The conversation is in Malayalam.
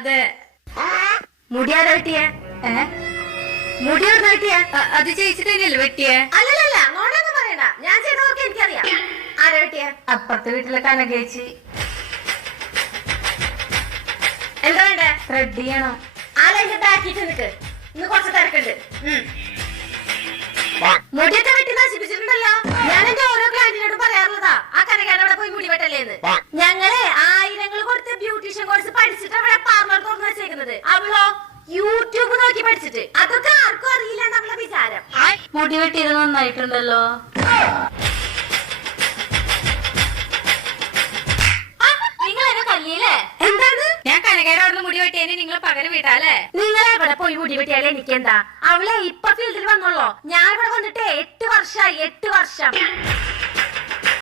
അതെ. മുടിയാരോ വെട്ടിയേ? മുടിയോട് വെട്ടിയേ? അത് ചേച്ചി തന്നെയല്ലേ വെട്ടിയേ? അല്ലല്ല, നോടൊന്നും പറയണ്ട. ഞാൻ ചെയ്തതൊക്കെ എനിക്കറിയാം. ആരോ വെട്ടിയേ? അപ്പുറത്തെ വീട്ടിലെ കനകേച്ചി. എന്താ വേണ്ടേ? ത്രെഡ് ചെയ്യണം. ആളെന്റെ ബാക്കിട്ട് നിക്ക്. ഇന്ന് കുറച്ച് തിരക്കുണ്ട്. മുടിയൊക്കെ വെട്ടി നശിപ്പിച്ചിട്ടുണ്ടല്ലോ. ഞാൻ എന്റെ ഓരോ ക്ലയന്റിനോടും പറയാറുള്ളതാ, ആ കനകയുടെ പോയി മുടി വെട്ടല്ലേന്ന്. ഞങ്ങളെ 1000 കൊടുത്ത് ബ്യൂട്ടീഷ്യൻ കോഴ്സ് പഠിച്ചിട്ട് അവിടെ പാർലർ തുറന്നു വെച്ചേക്കുന്നത്. അവളോ യൂട്യൂബ് നോക്കി പഠിച്ചിട്ട്. അതൊക്കെ ആർക്കും അറിയില്ല നമ്മളെ വിചാരം. മുടി വെട്ടിയത് നന്നായിട്ടുണ്ടല്ലോ. നിങ്ങൾ എന്നെ തല്ലിയില്ലേ? എന്താണ്? ഞാൻ കനകയുടെ അവിടെ മുടി വെട്ടിയതിന് നിങ്ങൾ പകരം വീട്ടാല്ലേ? നിങ്ങൾ എവിടെ പോയി മുടി വെട്ടിയാലേ എനിക്കെന്താ? അവളെ ഇപ്പൊ ഫീൽഡിൽ വന്നോളോ. ഞാൻ ഇവിടെ വന്നിട്ട് 8 വർഷമായി. 8 വർഷം.